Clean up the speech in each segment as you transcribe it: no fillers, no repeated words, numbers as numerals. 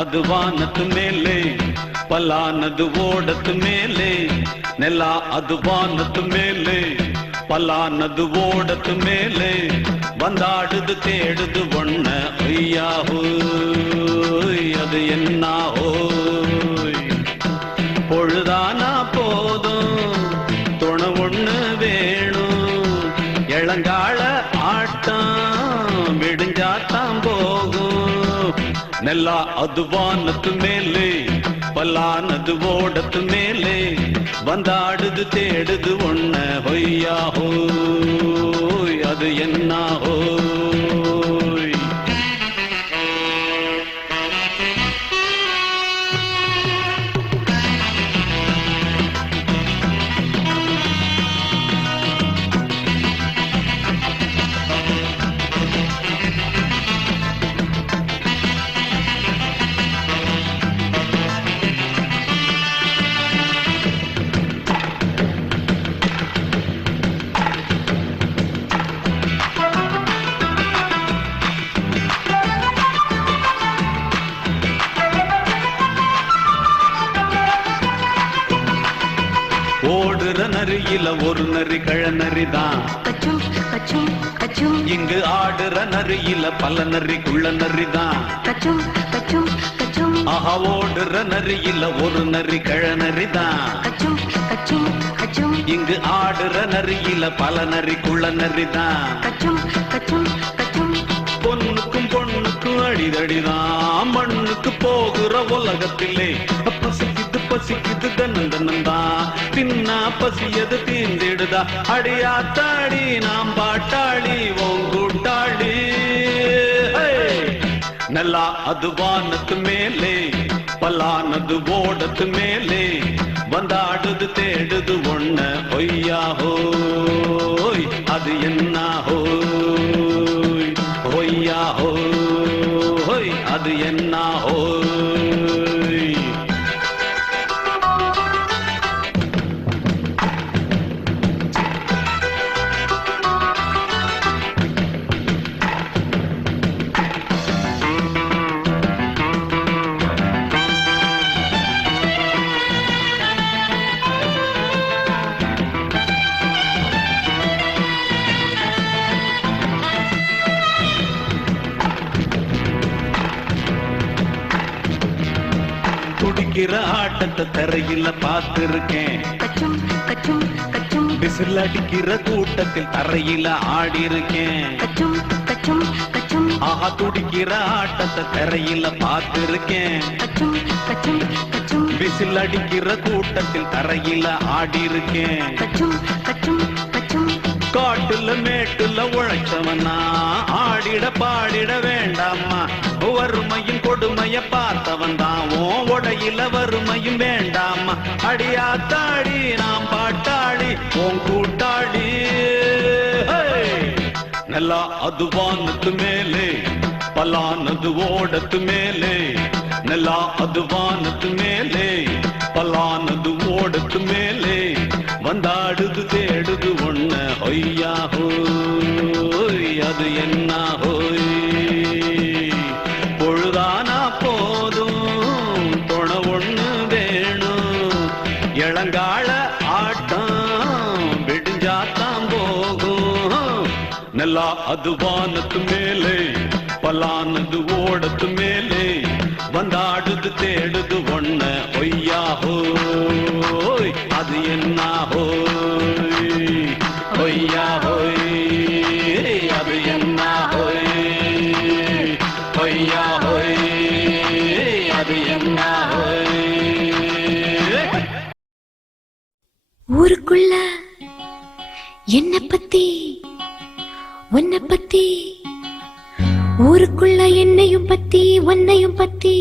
ಅದು ವಾನದ ಮೇಲೆ, ಪಲಾನದು ಓಡದ ಮೇಲೆ. ನೆಲ ಅದು ವಾನದ ಮೇಲೆ, பலானது ஓடத்து மேலே. வந்தாடுது தேடுது ஒண்ண ஐயா ஹோய், அது என்ன ஹோய். பொழுதானா போதும் துணை ஒண்ணு வேணும். இளங்கால ஆட்டம் விடுஞ்சாத்தான் போகும். நெல்லா அது வானத்து மேலே, பலானது ஓடத்து மேலே. வந்தாடுது தேடுது ஒண்ண ஹொய்யா ஹோய், அது என்ன ஹோய். ஓடுற நரியில ஒரு நரி கழநரிதான். இங்கு ஆடுற நரியில பல நரி குள்ள நரிதான். ஆஹா ஓடுற நரியில ஒரு நரி கழநரிதான். இங்கு ஆடுற நரியில பல நரி குள்ள நரிதான். பொண்ணுக்கும் பொண்ணுக்கும் அடிதடிதான். மண்ணுக்கு போகிற உலகத்திலே பசிக்குது பசிக்குது தன்னந்தனந்தான். தின்னா பசியது தீந்திடுதா. அடியாத்தாடி நாம் பாட்டாளி ஓங்கூட்டாளி. நல்லா அது வானத்து மேலே, பலானது ஓடத்து மேலே. வந்தாடுது தேடுது ஒண்ண ஒய்யா ஹோய், அது என்ன ஹோய். ஒய்யா ஹோய், அது என்ன ஹோய். துடிக்கிற ஆட்டத்தை தரையில பார்த்திருக்கேன். விசில் அடிக்கிற கூட்டத்தில் தரையில ஆடி இருக்கேன். ஆஹா துடிக்கிற ஆட்டத்தை தரையில பார்த்திருக்கேன். விசில் அடிக்கிற கூட்டத்தில் தரையில ஆடி இருக்கேன். காட்டுல மேட்டுல உழைச்சவனா ஆடிட பாடிட வேண்டாமா. வறுமையும் கொடுமைய பார்த்தவன் தான் உடையில வறுமையும் வேண்டாமா. அடியாத்தாடி நாம் பாட்டாளி உன் கூட்டாளி. நல்லா அது வானத்து மேலே, பலானது ஓடத்து மேலே. நல்லா அது வானத்து மேலே, பலானது ஓடத்து மேலே. வந்தாடுது தேடுது ஒண்ண ஒய்யா ஹோய், அது என்ன ஹோய். பொழுதானா போதும் துணை ஒண்ணு வேணும். இளங்கால ஆட்டம் விடுஞ்சாத்தான் போகும். நல்லா அது வானத்து மேலே, பலானது ஓடத்து மேலே. வந்தாடுது தேடுது ஒண்ண ஒய்யா ஹோய், அது என்ன ஹோய். ஒய்யா ஹோய், அது என்ன ஹோய். ஒய்யா ஹோய், அது என்ன ஹோய். ஊருக்குள்ள என்ன பத்தி உன்னை பத்தி, ஊருக்குள்ள என்னையும் பத்தி உன்னையும் பத்தி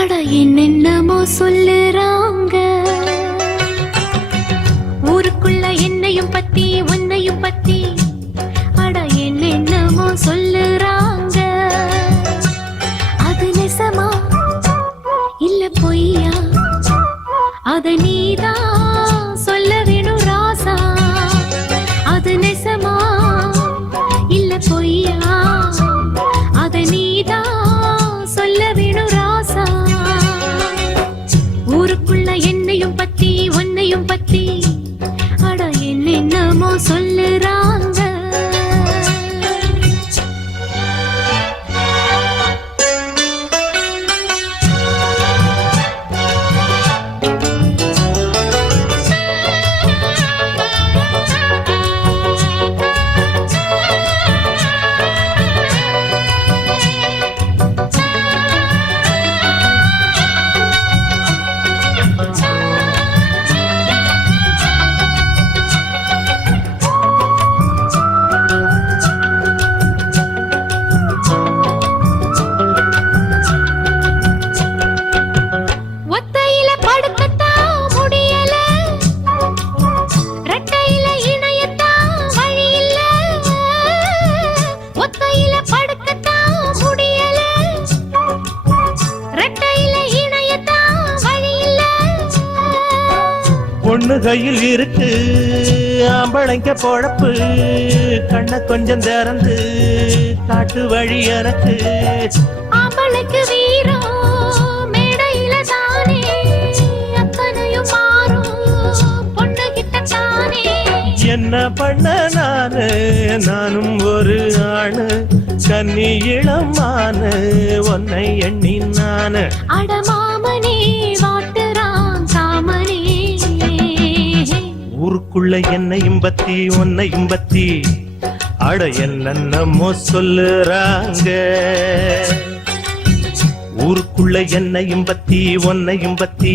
அட என்னென்னமோ சொல்லுறாங்க. ஊருக்குள்ள என்னையும் பத்தி உன்னையும் பத்தி அட என்னென்னமோ சொல்லுறாங்க. அது நெசமா இல்ல பொய்யா, அத நீதான் சொல்ல வேணும் ராசா. அது நெசமா இல்ல பொய்யா, அத நீதான் சொல்ல வேணும் ராசா. கையில் இருக்கு ஆம்பளைங்க பொழப்பு, கண்ண கொஞ்சம் திறந்து காட்டு வழி எனக்கு. ஆம்பளைக்கு வீரம் மேடையில தானே, அத்தனையும் மாறும் பொண்ணு கிட்ட தானே. என்ன பண்ண நானும் ஒரு ஆணு, கன்னி இளமானு உன்னை எண்ணி நானு. அடமாமனே வாட்டுறான் காமனே, ஊருக்குள்ள என்னையும் பத்தி உன்னையும் பத்தி அட என்னென்னமோ சொல்லுறாங்க. ஊருக்குள்ள என்னையும் பத்தி உன்னையும் பத்தி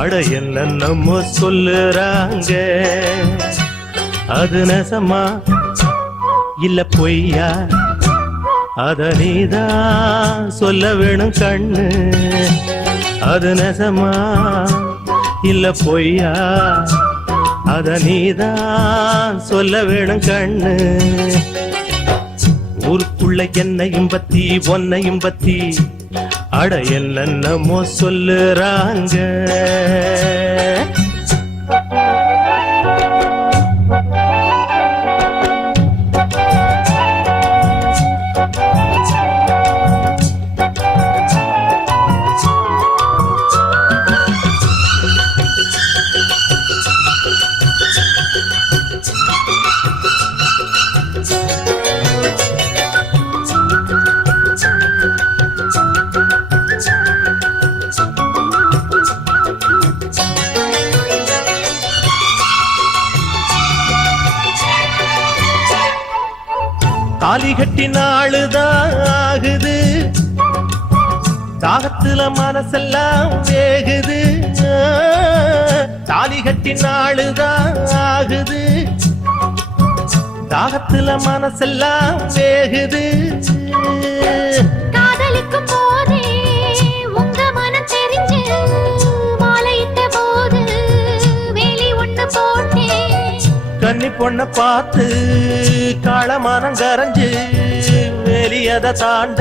அட என்னென்னமோ சொல்லுறாங்க. அது நெசமா இல்ல பொய்யா, அத நீதான் சொல்ல வேணும் கண்ணு. அது நெசமா இல்ல பொய்யா, அத நீதான் சொல்ல வேணும் கண்ணு. ஊருக்குள்ள என்னையும் பத்தி உன்னையும் பத்தி அட என்னென்னமோ சொல்லுறாங்க. தாலி கட்டி நாளுதான் ஆகுது, தாகத்துல மனசெல்லாம் வேகுது. தாலி கட்டி நாளுதான் ஆகுது, தாகத்துல மனசெல்லாம் வேகுது. காதலிக்கும் போதே உங்க மனம் தெரிஞ்சு, மாலையிட்ட போது வேலி ஒண்ணு போட்டேன். கன்னி பொண்ண பார்த்து காளமானம் கரைஞ்சு, வெளியத தாண்ட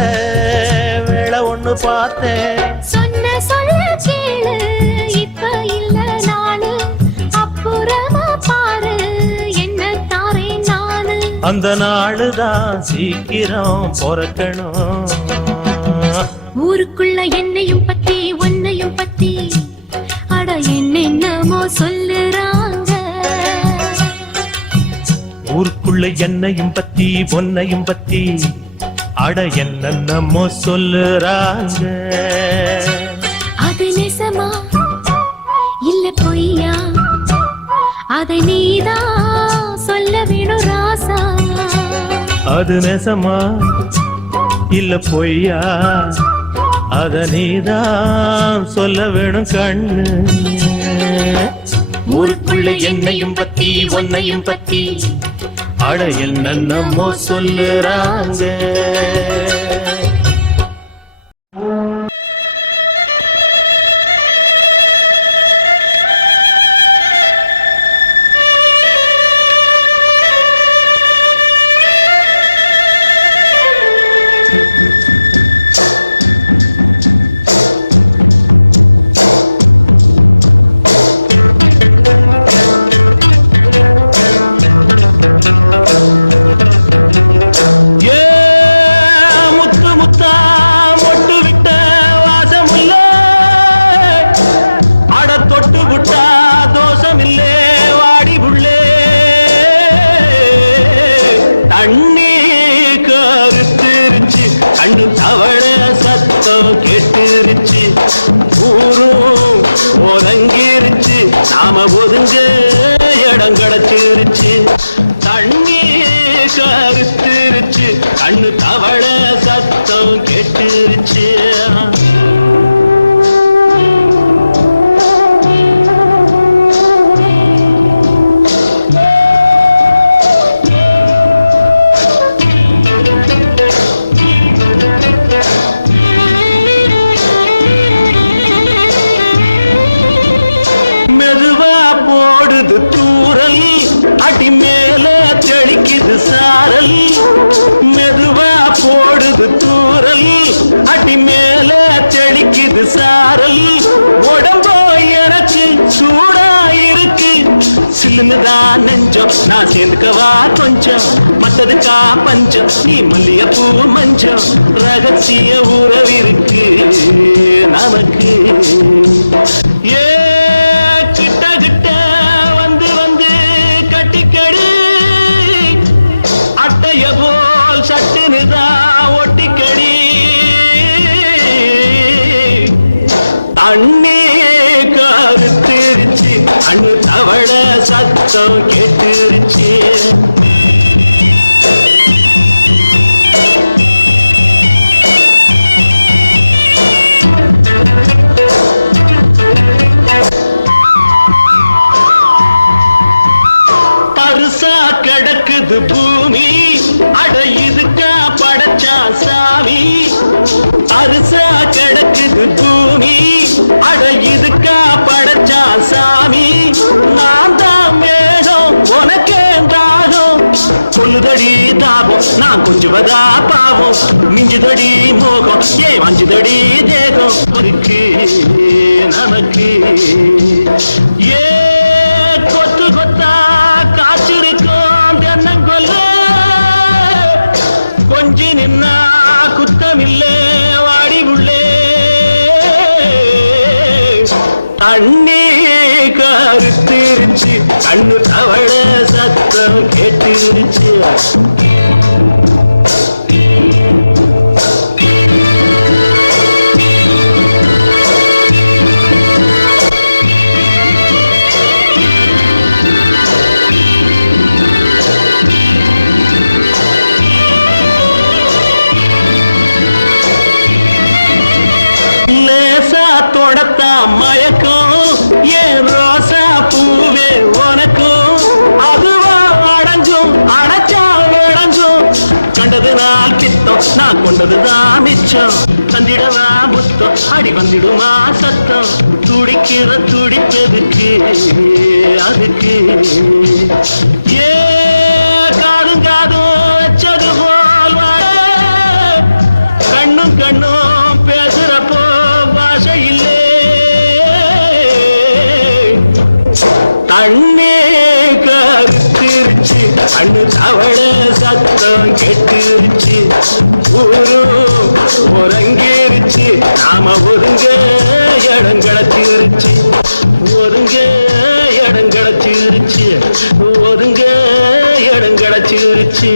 வேளை ஒண்ணு பார்த்தேன். சொன்ன சொல்ல கேளு, இப்ப இல்ல நானு, அப்புறமா பாரு என்ன தாரேன் நானு. அந்த நாளுதான் சீக்கிரம் பொறக்கணும். ஊருக்குள்ள என்னையும் பத்தி உன்னையும் பத்தி அட என்னென்னமோ சொல்லுறாங்க. ஊருக்குள்ள என்னையும் பத்தி பொன்னையும் பத்தி அட என்னென்னமோ சொல்லுறாங்க. அது நெசமா இல்ல பொய்யா, அதை நீதான் சொல்ல வேணும் ராசா. அது நெசமா இல்ல பொய்யா, அத நீதான் சொல்ல வேணும் கண்ணு. ஊருக்குள்ள என்னையும் பத்தி உன்னையும் பத்தி அட என்னென்னமோ சொல்லுறாங்க. கண்டு தவள சத்தம் கேட்டுருச்சு, ஊரும் ஒதுங்கிருச்சு, நாம ஒதுங்க இடம் கிடைச்சிருச்சு. தண்ணி கருத்துருச்சு, கண்ணு தவள சத்தம் கேட்டுருச்சு. தூரல் அடி மேல தெளிக்குது சாரல், மெதுவா போடுது தூரல் அடி மேல தெளிக்குது சாரல். உடம்போ எனக்கு சூடா இருக்கு, சேர்ந்துக்கடா நெஞ்சம் நான் சேர்ந்துக்கவா கொஞ்சம் மத்ததுக்கா பஞ்சம் நீ மல்லியப்பூ மஞ்சம் ரகசிய உறவிருக்கு நமக்கு ஏ கிட்ட கிட்ட வந்து வந்து கட்டிக்கடி அட்டைய போல் சட்டுனுதான் ஒட்டிக்கடி தண்ணி கருத்திருச்சு அண்ணு தவள சத்தம் கேட்டுருச்சு பருசா கிடக்குது பூமி அட இதுக்கா படைச்சா சாமி அரிசா கிடக்குது பூமி அட இதுக்கா படைச்சா சாமி நான் தான் மேகம் உனக்கே தாகம் கொல்லுதடி தாபம் நான் கொஞ்சுவதா பாவம் மிஞ்சுதடி மோகம் ஏன் வஞ்சுதடி தேகம் இருக்கு நமக்கு ஏ கொத்து கொத்தா காய்ச்சிருக்கும் தென்னங்கொல்ல கொஞ்சி நின்னா குத்தமில்லே வாடி உள்ளே தண்ணி கருத்திருச்சு கண்ணு தவள சத்தம் கேட்டுருச்சு தொடத்தா மயக்கம் ஏன் ரோசா பூவே உனக்கும் அதுவா அடைஞ்சும் அடைச்சா விளங்கும் கண்டது நாள் பித்தம் நான் கொண்டதுதான் மிச்சம் தந்திடவா புத்தம் அடி வந்திடுமா சத்தம் துடிக்கிற துடிப்பதுக்கு அதுக்கு ஏ காதும் காதும் வச்சது போல் கண்ணும் கண்ணும் பேசுறப்போ இல்லே தண்ணே கருத்திருச்சு அண்ணு தவள சத்தம் கேட்டுருச்சு ஊரும் உறங்கிருச்சு நாம ஒருங்க இடம் கிடச்சிருச்சு ஒருங்க இடம் கிடச்சிருச்சு ஒருங்க இடம் கிடச்சிருச்சு